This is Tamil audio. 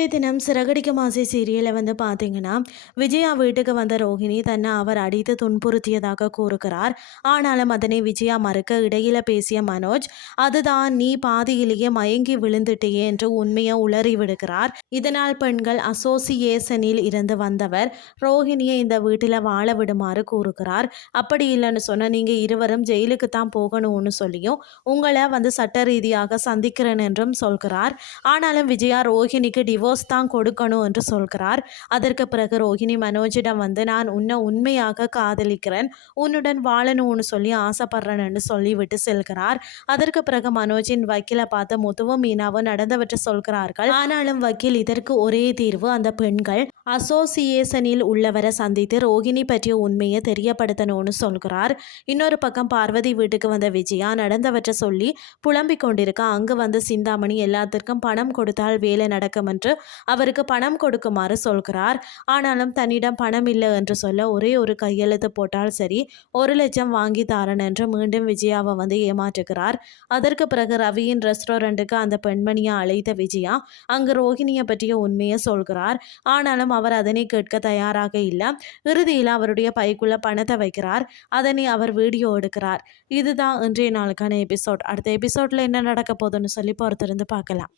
இன்றைய தினம் சிறகடிக்கும் ஆசை சீரியலை பார்த்தீங்கன்னா, விஜயா வீட்டுக்கு வந்த ரோஹிணி தன்னை அவர் அடித்து துன்புறுத்தியதாக கூறுகிறார். ஆனாலும் அதனை விஜயா மறுக்க இடையில பேசிய மனோஜ், அதுதான் நீ பாதியிலேயே மயங்கி விழுந்துட்டியே என்று உண்மையை உளறி விடுகிறார். இதனால் பெண்கள் அசோசியேஷனில் இருந்து வந்தவர் ரோஹிணியை இந்த வீட்டில் வாழ விடுமாறு கூறுகிறார். அப்படி இல்லைன்னு சொன்னால் நீங்கள் இருவரும் ஜெயிலுக்கு தான் போகணும்னு சொல்லியும் உங்களை சட்ட ரீதியாக சந்திக்கிறேன் என்றும் சொல்கிறார். ஆனாலும் விஜயா ரோஹிணிக்கு டிவோர்ஸ் தான் கொடுக்கணும் என்று சொல்கிறார். அதற்கு பிறகு ரோஹிணி மனோஜிடம் நான் உன்னை உண்மையாக காதலிக்கிறேன், உன்னுடன் வாழணும்னு சொல்லி ஆசைப்படுறேன்னு சொல்லிவிட்டு செல்கிறார். அதற்கு பிறகு மனோஜின் வக்கீலை பார்த்து முத்துவும் மீனாவும் நடந்தவற்றை சொல்கிறார்கள். ஆனாலும் வக்கீல் இதற்கு ஒரே தீர்வு, அந்த பெண்கள் அசோசியேஷனில் உள்ளவரை சந்தித்து ரோஹிணி பற்றிய உண்மையை தெரியப்படுத்தணும்னு சொல்கிறார். இன்னொரு பக்கம் பார்வதி வீட்டுக்கு வந்த விஜயா நடந்தவற்றை சொல்லி புலம்பிக் கொண்டிருக்க அங்கு சிந்தாமணி எல்லாத்திற்கும் பணம் கொடுத்தால் வேலை நடக்கும் என்று அவருக்கு பணம் கொடுக்குமாறு சொல்கிறார். ஆனாலும் தன்னிடம் பணம் இல்லை என்று சொல்ல ஒரே ஒரு கையெழுத்து போட்டால் சரி 1,00,000 வாங்கி தாரன் என்று மீண்டும் விஜயாவை ஏமாற்றுகிறார். அதற்கு பிறகு ரவியின் ரெஸ்டாரண்ட்டுக்கு அந்த பெண்மணியை அழைத்த விஜயா அங்கு ரோஹிணியை பற்றிய உண்மையை சொல்கிறார். ஆனாலும் அவர் அதனை கேட்க தயாராக இல்லை. இறுதியில் அவருடைய பைக்குள்ள பணத்தை வைக்கிறார். அதனை அவர் வீடியோ எடுக்கிறார். இதுதான் இன்றைய நாளுக்கான எபிசோட். அடுத்த எபிசோட்ல என்ன நடக்க போகுதுன்னு சொல்லி பொறுத்திருந்து பார்க்கலாம்.